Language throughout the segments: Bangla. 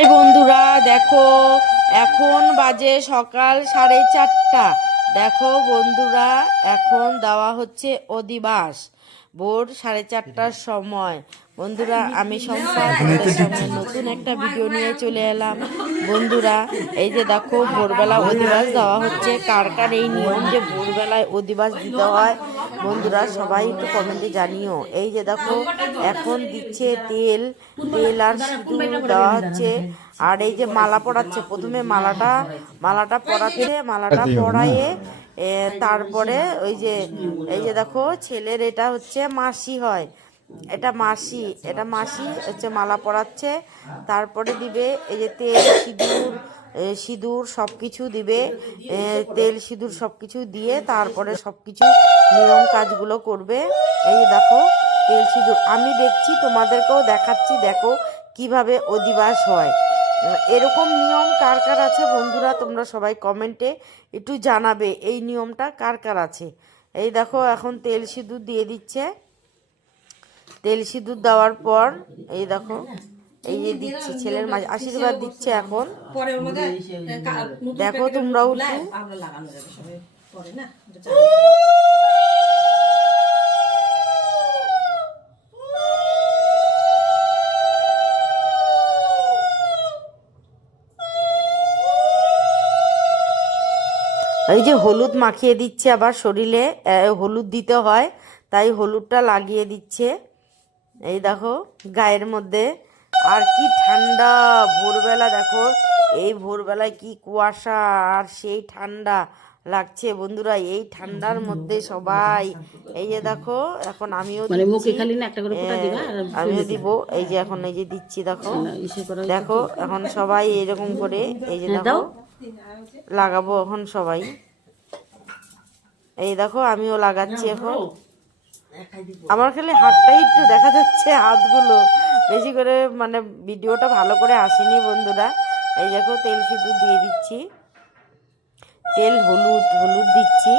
এই বন্ধুরা দেখো, এখন বাজে সকাল 4:30। দেখো বন্ধুরা, এখন দেওয়া হচ্ছে অধিবাস ভোর 4:30টার সময়। বন্ধুরা, আমি সম্পা তোমাদের সামনে নতুন একটা ভিডিও নিয়ে চলে এলাম। বন্ধুরা, এই যে দেখো ভোরবেলা অধিবাস দেওয়া হচ্ছে। কার কার এই নিয়ম যে ভোরবেলায় অধিবাস দিতে হয়, বন্ধুরা সবাই একটু কমেন্টে জানিও। এই যে দেখো, এখন দিচ্ছে তেল তেল আর সিঁদুর দেওয়া হচ্ছে। আর এই যে মালা পরাচ্ছে, প্রথমে মালাটা পরাচ্ছে, মালাটা পরায়ে তারপরে এই যে দেখো ছেলের এটা হচ্ছে মাসি হয়, এটা মাসি হচ্ছে মালা পরাচ্ছে। তারপরে দিবে এই যে তেল সিঁদুর সব কিছু দিবে। তেল সিঁদুর সব কিছু দিয়ে তারপরে সব কিছু নিয়ম কাজগুলো করবে। এই যে দেখো তেল সিঁদুর আমি দেখছি, তোমাদেরকেও দেখাচ্ছি। দেখো কিভাবে অধিবাস হয়। এরকম নিয়ম কার কার আছে বন্ধুরা, তোমরা সবাই কমেন্টে একটু জানাবে এই নিয়মটা কার কার আছে। এই দেখো এখন তেল সিঁদুর দিয়ে দিচ্ছে। তেল সিঁদুর দেওয়ার পর এই দেখো, এই যে দিচ্ছে ছেলের মাঝে আশীর্বাদ দিচ্ছে। এখন দেখো তোমরাও এই যে হলুদ মাখিয়ে দিচ্ছে, আবার শরীরে হলুদ দিতে হয়, তাই হলুদটা লাগিয়ে দিচ্ছে। এই দেখো গায়ের মধ্যে। আর কি ঠান্ডা ভোরবেলা, দেখো এই ভোরবেলায় কি কুয়াশা আর সেই ঠান্ডা লাগছে বন্ধুরা। এই ঠান্ডার মধ্যে সবাই এই যে দেখো, এখন আমিও আমিও দিব। এই যে এখন এই যে দিচ্ছি, দেখো দেখো এখন সবাই এরকম করে এই যে দেখো লাগাবো এখন সবাই। এই দেখো আমিও লাগাচ্ছি এখন। আমার খালি হাতটাই একটু দেখা যাচ্ছে, হাতগুলো বেশি করে মানে ভিডিওটা ভালো করে আসেনি বন্ধুরা। এই দেখো তেল সিঁদুর দিয়ে দিচ্ছি, তেল হলুদ দিচ্ছি।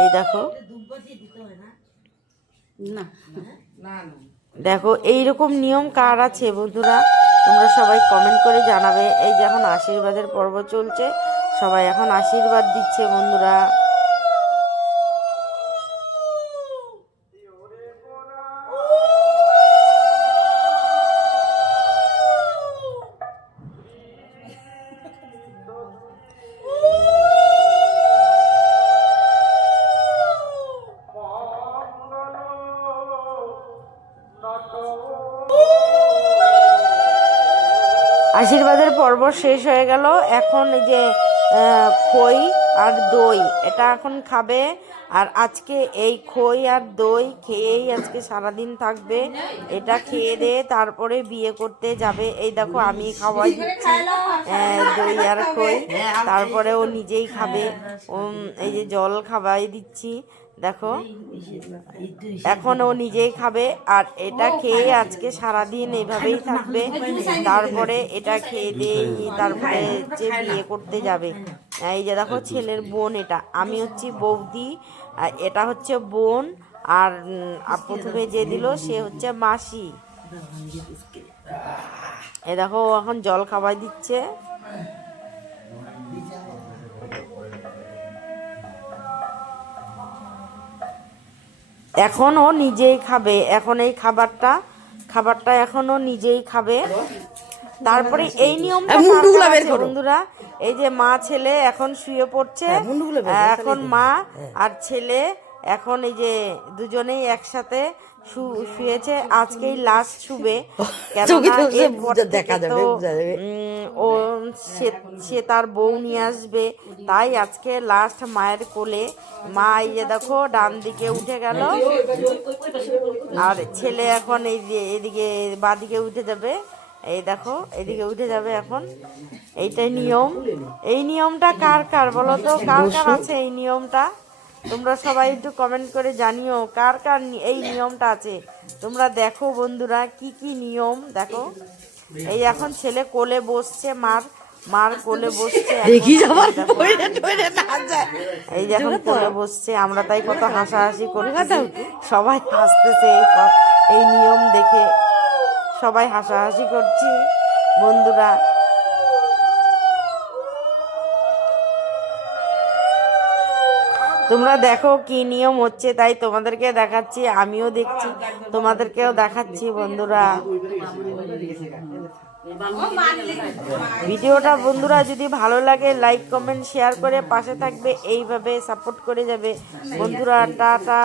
এই দেখো দেখো এইরকম নিয়ম কার আছে বন্ধুরা, তোমরা সবাই কমেন্ট করে জানাবে। এই যে এখন আশীর্বাদের পর্ব চলছে, সবাই এখন আশীর্বাদ দিচ্ছে বন্ধুরা। আশীর্বাদের পর্ব শেষ হয়ে গেল। এখন এই যে খই আর দই এটা এখন খাবে। আর আজকে এই খই আর দই খেয়েই আজকে সারাদিন থাকবে। এটা খেয়ে দিয়ে তারপরে বিয়ে করতে যাবে। এই দেখো আমি খাওয়াই দিচ্ছি দই আর খই, তারপরে ও নিজেই খাবে। এই যে জল খাওয়াই দিচ্ছি, দেখো এখন ও নিজেই খাবে। আর এটা খেয়ে আজকে সারাদিন এইভাবেই থাকবে। তারপরে এটা খেয়ে দিয়েই তারপরে যে বিয়ে করতে যাবে। এই যে দেখো ছেলের বোন, এটা আমি হচ্ছি বৌদি, এটা হচ্ছে বোন। আর প্রথমে যে দিল সে হচ্ছে মাসি। এ দেখো এখন জল খাওয়াই দিচ্ছে। এখন ও নিজেই খাবে, এখন এই খাবারটা এখন ও নিজেই খাবে। তারপরে এই নিয়মটা বন্ধুরা, এই যে মা ছেলে এখন শুয়ে পড়ছে। এখন মা আর ছেলে এখন এই যে দুজনেই একসাথে শুয়েছে। আজকেই লাস্ট শুবে, ও সে তার বউ নিয়ে আসবে, তাই আজকে লাস্ট মায়ের কোলে। মা এই যে দেখো ডান দিকে উঠে গেল, আর ছেলে এখন এই যে এদিকে বাঁদিকে উঠে যাবে। এই দেখো এদিকে উঠে যাবে এখন। এইটাই নিয়ম। এই নিয়মটা কার কার বলো তো, কার কার আছে এই নিয়মটা? তোমরা সবাই একটু কমেন্ট করে জানিও কার কার এই নিয়মটা আছে। তোমরা দেখো বন্ধুরা কি কি নিয়ম দেখো। এই এখন ছেলে কোলে বসছে, মার কোলে বসছে। এই যে এখন কোলে বসছে, আমরা তাই কত হাসাহাসি করছি, সবাই হাসতেছে এই নিয়ম দেখে, সবাই হাসাহাসি করছি বন্ধুরা। তোমরা দেখো কি নিয়ম হচ্ছে, তাই তোমাদেরকে দেখাচ্ছি, আমিও দেখছি, তোমাদেরকেও দেখাচ্ছি বন্ধুরা। ভিডিওটা বন্ধুরা যদি ভালো লাগে লাইক কমেন্ট শেয়ার করে পাশে থাকবে, এইভাবে সাপোর্ট করে যাবে বন্ধুরা। টাটা।